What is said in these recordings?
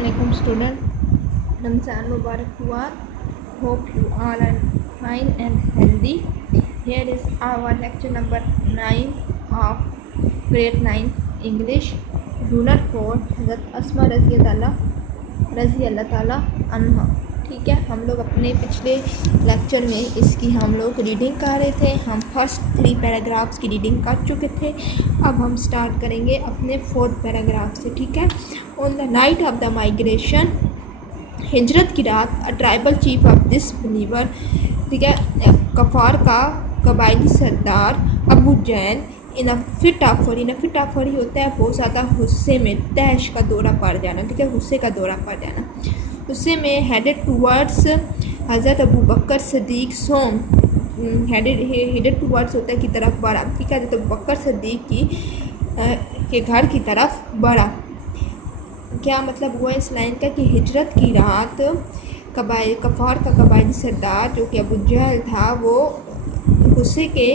Assalamualaikum student, Ramzan Mubarak to all. Hope you all are fine and healthy. Here is our lecture number 9 of grade 9 English, Unit 4, हज़रत अस्मा रज़ी अल्लाह ताला अन्हा। ठीक है, हम लोग अपने पिछले लेक्चर में इसकी हम लोग रीडिंग कर रहे थे। हम फर्स्ट 3 पैराग्राफ्स की रीडिंग कर चुके थे। अब हम स्टार्ट करेंगे अपने 4th पैराग्राफ से। ठीक है। On the night of the migration, हिजरत की रात, a tribal chief of this believer, ठीक है, कफार का कबायली सरदार Abu Jain in fit offeree होता है बहुत ज़्यादा गुस्से में, तैश का दौरा पड़ जाना, ठीक है, गुस्से का दौरा पड़ जाना। गुस्से में हेडेड टूवर्ड्स हज़रत अबू बकर सदीक सोम, हेडेड टूवर्ड्स होता है की तरफ बढ़ा, ठीक है, हज़रत अबू बकर सदीक के घर की तरफ बढ़ा। क्या मतलब हुआ इस लाइन का कि हिजरत की रात कफार का कबायली सरदार जो कि अबू जहल था, वो गुस्से के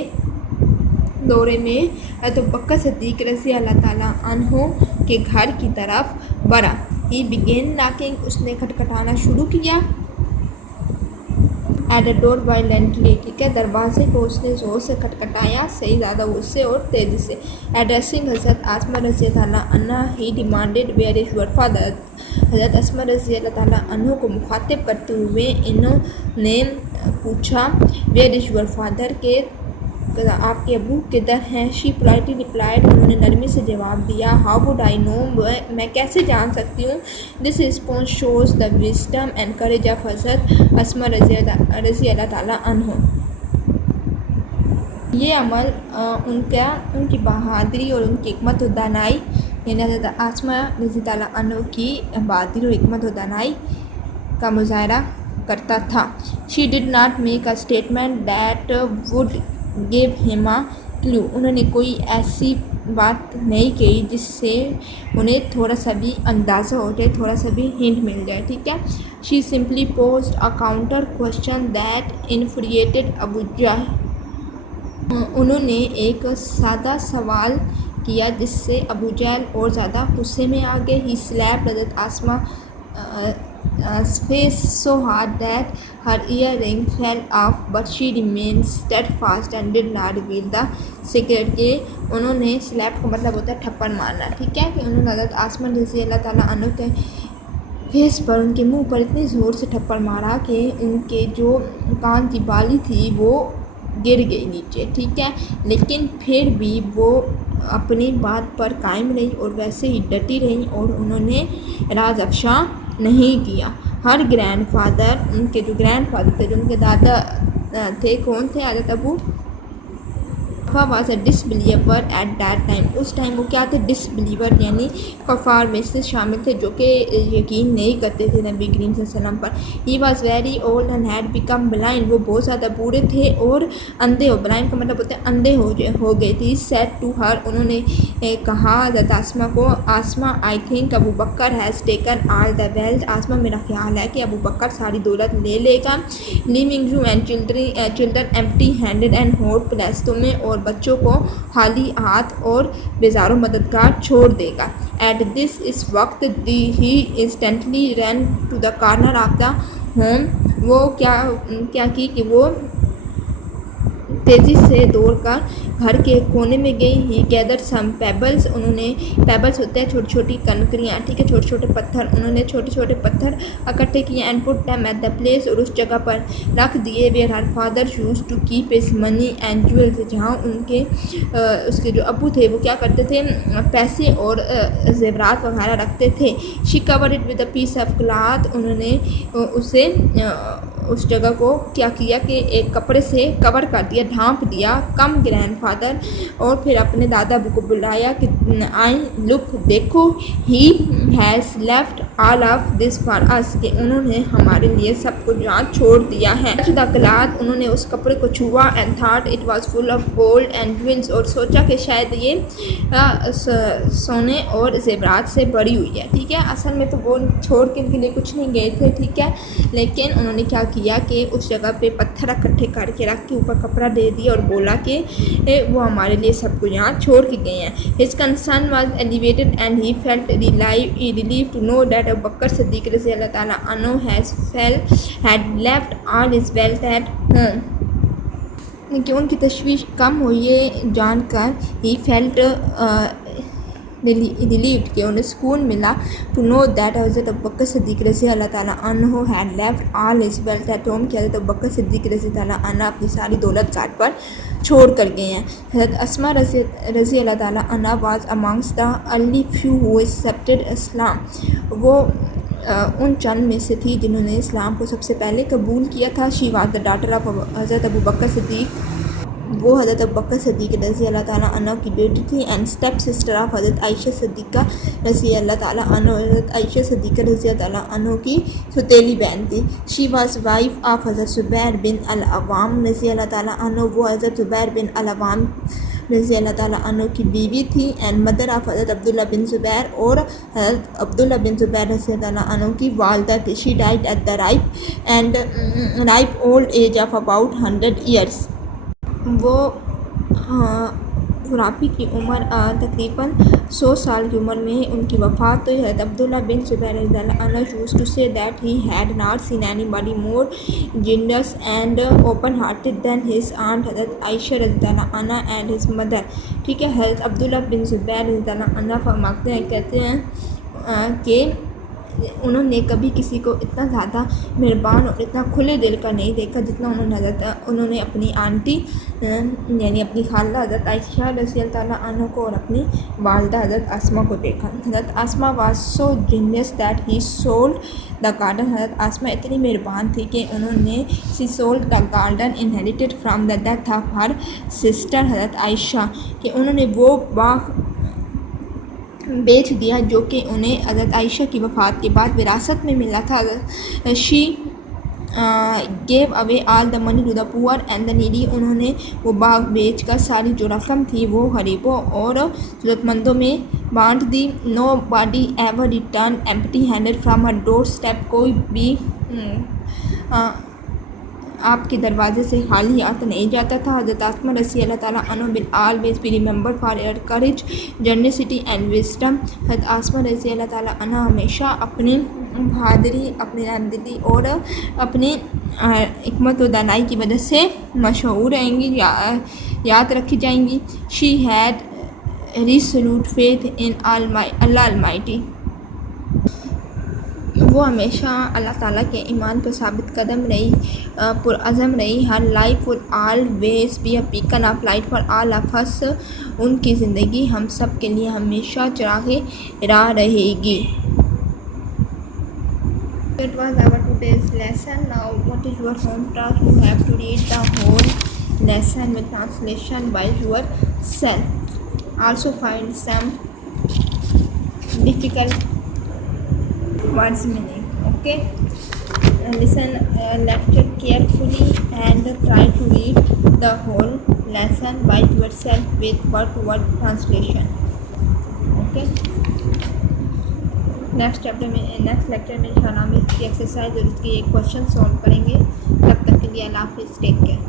दौरे में तो बकर सदीक रज़ी अल्लाह ताला अन्हो के घर की तरफ बढ़ा। ही बिगेन नॉकिंग, उसने खटखटाना शुरू किया। एट द डोर वायलेंटली, ठीक है, दरवाजे को उसने ज़ोर से खटखटाया, सही ज़्यादा गुस्से और तेज़ी से। एड्रेसिंग हज़रत आसमा रज़ी ताला अन्हा, he demanded where is your father, हज़रत आसमा रज़ी ताला अन्हा को मुखातिब करते हुए इन्होंने पूछा वेयर इज़ योर फादर, के आपके अबू किधर हैं। शी पोलाइटली रिप्लाइड, उन्होंने नरमी से जवाब दिया, हाउ वुड आई नो, मैं कैसे जान सकती हूँ। This response shows the wisdom and courage of हज़रत अस्मा रज़ी अल्लाह ताला अन्हा। ये अमल उनकी बहादुरी और उनकी हिकमत और दानाई, यानी हज़रत आसमा रज़ी ताला अन्हा की बहादुरी और हिकमत और दानाई का मुजाहरा करता था। She did not make a statement that would give him a clue, उन्होंने कोई ऐसी बात नहीं कही जिससे उन्हें थोड़ा सा भी अंदाज़ा हो जाए, थोड़ा सा भी हिंट मिल जाए। ठीक है। She simply posed a counter question that infuriated Abu Jahl, उन्होंने एक सादा सवाल किया जिससे अबू जहल और ज़्यादा गुस्से में आ गए। ही स्लैप्ड हज़रत आसमा face so hard that her earring fell off, but she remained steadfast and did not reveal the secret। के उन्होंने स्लैप का मतलब होता है थप्पड़ मारना, ठीक है, कि उन्होंने हज़रत आसमा रज़ी अल्लाह ताला अन्हा के फेस पर, उनके मुंह पर इतनी ज़ोर से थप्पड़ मारा कि उनके जो कान की बाली थी वो गिर गई नीचे। ठीक है, लेकिन फिर भी वो अपनी बात पर कायम रही और वैसे ही डटी रही और उन्होंने राज अफ़शा नहीं किया। हर ग्रैंड फादर, उनके जो ग्रैंड फादर थे, जो उनके दादा थे, कौन थे, हज़रत Abu was a disbeliever at that time, उस टाइम वो क्या थे, डिसबिलीवर, यानी कफ़ार में से शामिल थे जो कि यकीन नहीं करते थे नबी करीम सल्लल्लाहु अलैहि वसल्लम पर। He was very old and had become blind, वो बहुत ज़्यादा बूढ़े थे और अंधे हो, ब्लाइंड का मतलब होता है अंधे हो गए थे। सेड टू हर, उन्होंने कहा हज़रत आसमा को, Asma I think Abu Bakr has taken all the wealth, Asma मेरा ख्याल है कि अबू बकर सारी दौलत ले लेगा। Living you and children empty handed and hopeless, तुम्हें और बच्चों को खाली हाथ और बेजारो मददगार छोड़ देगा। एट दिस, इस वक्त, he instantly run to the corner of the home, वो क्या की कि वो तेज़ी से दौड़कर घर के कोने में गई। ही गैदर सम पेबल्स, उन्होंने, पेबल्स होते हैं छोटी छोटी कनकरियाँ, ठीक है, छोटे छोटे पत्थर, उन्होंने छोटे छोटे पत्थर इकट्ठे किए। And put them at the place, और उस जगह पर रख दिए where her father used to keep his money and jewels, जहाँ उसके जो अबू थे वो क्या करते थे, पैसे और जेवरात वगैरह रखते थे। She cover it with a piece of cloth, उन्होंने उसे उस जगह को क्या किया कि एक कपड़े से कवर कर दिया, ढांप दिया। कम ग्रैंड फादर, और फिर अपने दादा अबू को बुलाया कि आई लुक, देखो, he has left all of this for us, कि उन्होंने हमारे लिए सब कुछ यहाँ छोड़ दिया है। द क्लॉथ, उन्होंने उस कपड़े को छुआ। And thought it was full of gold and jewels, और सोचा कि शायद ये सोने और जेवरात से भरी हुई है। ठीक है, असल में तो वो छोड़ के इनके लिए कुछ नहीं गए थे, ठीक है, लेकिन उन्होंने क्या किया कि उस जगह पे पत्थर इकट्ठे करके रख के ऊपर कपड़ा दे दिया और बोला कि वो हमारे लिए सब कुछ यहाँ छोड़ के गए हैं। His concern was elevated and he felt relieve to know that Abu Bakr Siddiq radiallahu ta'ala anhu had left all his wealth at home. کہ ان کی تشویش کم ہوئی یہ جان کر ہی فیلٹ ریلیوڈ کہ انہیں سکون ملا ٹو نو دیٹ حضرت ابوبکر صدیق رضی اللہ تعالیٰ عنہ had left all his wealth at home کہ حضرت ابوبکر صدیق رضی اللہ عنہ اپنی ساری دولت گھر پر چھوڑ کر گئے ہیں. حضرت اسماء رضی اللہ تعالیٰ عنہ was amongst the early few who accepted Islam. وہ ان چند میں سے تھی جنہوں نے اسلام کو سب سے پہلے قبول کیا تھا. She was the daughter of حضرت ابوبکر صدیق. وہ حضرت ابوبکر صدیق رضی اللہ تعالیٰ عنہ کی بیٹی تھی اینڈ اسٹیپ سسٹر آف حضرت عائشہ صدیقہ رضی اللہ تعالیٰ عنہ. حضرت عائشہ صدیقہ رضی اللہ تعالیٰ عنہ کی ستیلی بہن تھی. شی واز وائف آف حضرت زبیر بن العوام رضی اللہ تعالیٰ عنہ. وہ حضرت زبیر بن العوام رضی اللہ تعالیٰ عنہ کی بیوی تھی اینڈ مدر آف حضرت عبداللہ بن زبیر اور حضرت عبداللہ بن زبیر رضی اللہ عنہ کی والدہ تھی. She died at the ripe old age of about 100 years. وہ بڑھاپے کی عمر تقریباً 100 سال کی عمر میں ان کی وفات ہوئی. حضرت عبداللہ بن زبیر رضی اللہ عنہ used to say that he had not seen anybody more generous and open hearted than his aunt حضرت عائشہ رضی اللہ عنہ and his mother. ٹھیک ہے. حضرت عبداللہ بن زبیر رضی اللہ عنہ فرماتے ہیں کہتے ہیں کہ انہوں نے کبھی کسی کو اتنا زیادہ مہربان اور اتنا کھلے دل کا نہیں دیکھا جتنا انہوں نے اپنی آنٹی یعنی اپنی خالہ حضرت عائشہ رضی اللہ تعالیٰ عنہ کو اور اپنی والدہ حضرت اسماء کو دیکھا. حضرت Asma was so generous that he sold the garden. حضرت اسماء اتنی مہربان تھی کہ انہوں نے she sold the garden inherited from the death of her sister حضرت عائشہ کہ انہوں نے وہ باغ بیچ دیا جو کہ انہیں حضرت عائشہ کی وفات کے بعد وراثت میں ملا تھا. شی give away all the money to the poor and the needy. انہوں نے وہ باغ بیچ کر ساری جو رقم تھی وہ غریبوں اور ضرورت مندوں میں بانٹ دی. No body ever return empty handed from her door step. کوئی بھی آپ کے دروازے سے خالی ہاتھ نہیں جاتا تھا. حضرت اسماء رضی اللہ تعالیٰ عنہ will always be remember for her courage generosity and wisdom. حضرت اسماء رضی اللہ تعالیٰ عنہ ہمیشہ اپنی بہادری اپنی رحمدلی اور اپنی حکمت و دانائی کی وجہ سے مشہور رہیں گی یاد رکھی جائیں گی. She had resolute faith in Allah almighty. وہ ہمیشہ اللہ تعالیٰ کے ایمان پر ثابت قدم رہی پرعزم رہی. Her life will always be a beacon of light for all of us. ان کی زندگی ہم سب کے لیے ہمیشہ چراغ راہ رہے گی. That was our today's lesson. Now what is your home task? You have to read the whole lesson with translation by yourself. Also find some difficult words meaning. Okay, listen lecture carefully and try to read the whole lesson by yourself with word to word translation. Okay, next lecture میں انشاءاللہ ہم اس کی exercise اور اس کی ایک question solve کریں گے. تب تک کے لیے اللہ حافظ. Take care.